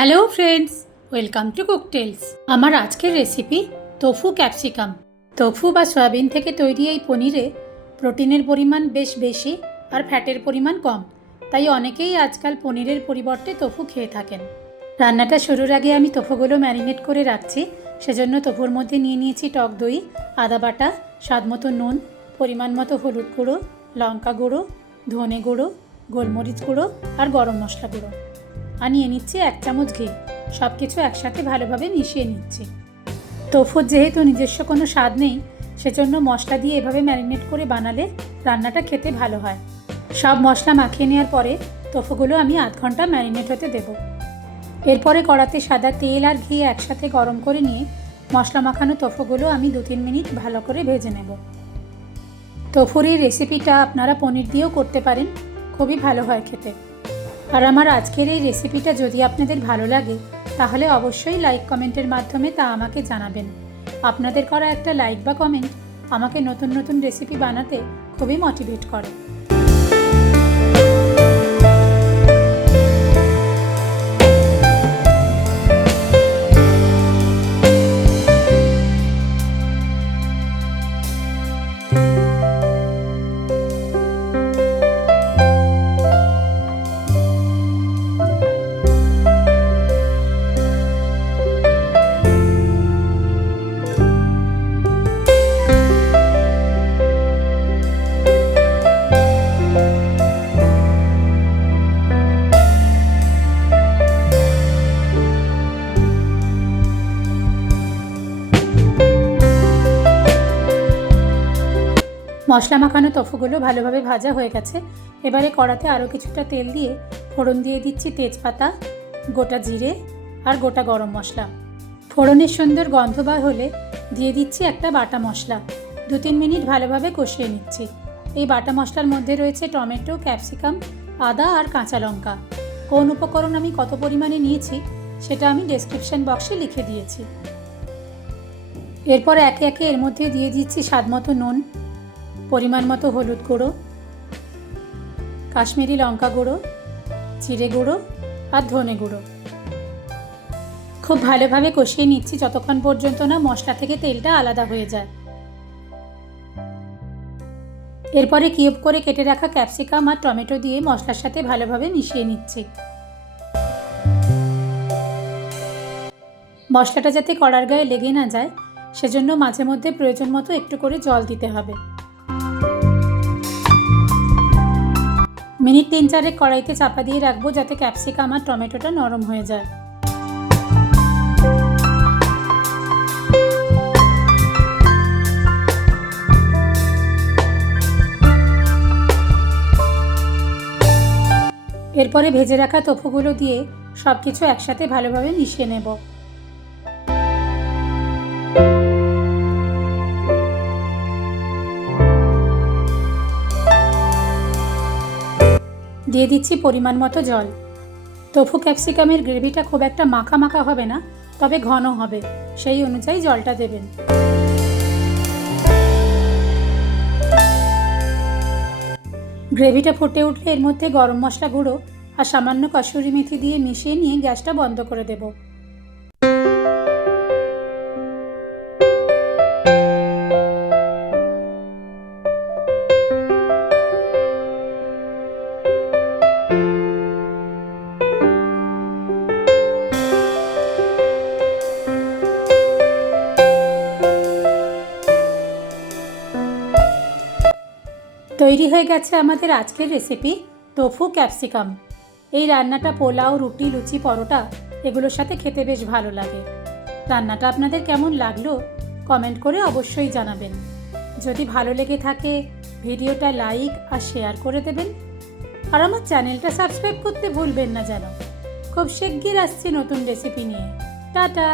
Hello friends, welcome to Cooktails. আমার আজকের recipe তোফু capsicum. তোফু বা সয়াবিন থেকে তৈরি এই পনিরে প্রোটিনের পরিমাণ বেশ বেশি আর ফ্যাটের পরিমাণ কম, তাই অনেকেই আজকাল পনিরের পরিবর্তে তোফু খেয়ে থাকেন। রান্নাটা শুরুর আগে আমি তোফুগুলো ম্যারিনেট করে রাখছি। সেজন্য তোফুর মধ্যে নিয়ে নিয়েছি টক দই, আদা বাটা, স্বাদ মতো নুন, পরিমাণ মতো হলুদ গুঁড়ো, লঙ্কা গুঁড়ো, ধনে গুঁড়ো, গোলমরিচ গুঁড়ো আর গরম মশলা গুঁড়ো। আর নিয়ে নিচ্ছি 1 চামচ ঘি। সব কিছু একসাথে ভালোভাবে মিশিয়ে নিচ্ছি। তোফুর যেহেতু নিজস্ব কোনো স্বাদ নেই, সেজন্য মশলা দিয়ে এভাবে ম্যারিনেট করে বানালে রান্নাটা খেতে ভালো হয়। সব মশলা মাখিয়ে নেওয়ার পরে তোফুগুলো আমি আধ ঘন্টা ম্যারিনেট হতে দেব। এরপরে কড়াতে সাদা তেল আর ঘি একসাথে গরম করে নিয়ে মশলা মাখানো তোফুগুলো আমি 2-3 মিনিট ভালো করে ভেজে নেব। তোফুর এই রেসিপিটা আপনারা পনির দিয়েও করতে পারেন, খুবই ভালো হয় খেতে। আর আমার আজকের এই রেসিপিটা যদি আপনাদের ভালো লাগে তাহলে অবশ্যই লাইক কমেন্টের মাধ্যমে তা আমাকে জানাবেন। আপনাদের করা একটা লাইক বা কমেন্ট আমাকে নতুন নতুন রেসিপি বানাতে খুবই মোটিভেট করে। মশলা মাখানো তোফুগুলো ভালোভাবে ভাজা হয়ে গেছে। এবারে কড়াতে আরও কিছুটা তেল দিয়ে ফোড়ন দিয়ে দিচ্ছি তেজপাতা, গোটা জিরে আর গোটা গরম মশলা। ফোড়নের সুন্দর গন্ধ বার হলে দিয়ে দিচ্ছি একটা বাটা মশলা। 2-3 মিনিট ভালোভাবে কষিয়ে নিচ্ছি। এই বাটা মশলার মধ্যে রয়েছে টমেটো, ক্যাপসিকাম, আদা আর কাঁচা লঙ্কা। কোন উপকরণ আমি কত পরিমাণে নিয়েছি সেটা আমি ডেসক্রিপশন বক্সে লিখে দিয়েছি। এরপর একে একে এর মধ্যে দিয়ে দিচ্ছি স্বাদ মতো নুন, পরিমাণ মতো হলুদ গুঁড়ো, কাশ্মীরি লঙ্কা গুঁড়ো, জিরে গুঁড়ো আর ধনে গুঁড়ো। খুব ভালোভাবে কষিয়ে নিচ্ছি যতক্ষণ পর্যন্ত না মশলা থেকে তেলটা আলাদা হয়ে যায়। এরপরে কিউব করে কেটে রাখা ক্যাপসিকাম আর টমেটো দিয়ে মশলার সাথে ভালোভাবে মিশিয়ে নিচ্ছি। মশলাটা যাতে কড়ার গায়ে লেগে না যায় সেজন্য মাঝে মধ্যে প্রয়োজন মতো একটু করে জল দিতে হবে। মিনিট 3-4 কড়াইতে চাপা দিয়ে রাখবো যাতে ক্যাপসিকাম আর টমেটোটা নরম হয়ে যায়। এরপরে ভেজে রাখা তোফুগুলো দিয়ে সব কিছু একসাথে ভালোভাবে মিশিয়ে নেব। দিয়ে দিচ্ছি পরিমাণ মতো জল। তোফু ক্যাপসিকামের গ্রেভিটা খুব একটা মাখা মাখা হবে না, তবে ঘন হবে, সেই অনুযায়ী জলটা দেবেন। গ্রেভিটা ফুটে উঠলে এর মধ্যে গরম মশলা গুঁড়ো আর সামান্য কসুরি মেথি দিয়ে মিশিয়ে নিয়ে গ্যাসটা বন্ধ করে দেব। তৈরি হয়ে গেছে আমাদের আজকের রেসিপি তোফু ক্যাপসিকাম। এই রান্নাটা পোলাও, রুটি, লুচি, পরোটা এগুলোর সাথে খেতে বেশ ভালো লাগে। রান্নাটা আপনাদের কেমন লাগলো কমেন্ট করে অবশ্যই জানাবেন। যদি ভালো লেগে থাকে ভিডিওটা লাইক আর শেয়ার করে দেবেন। আর আমার চ্যানেলটা সাবস্ক্রাইব করতে ভুলবেন না যেন। খুব শিগগির আসছি নতুন রেসিপি নিয়ে। টাটা।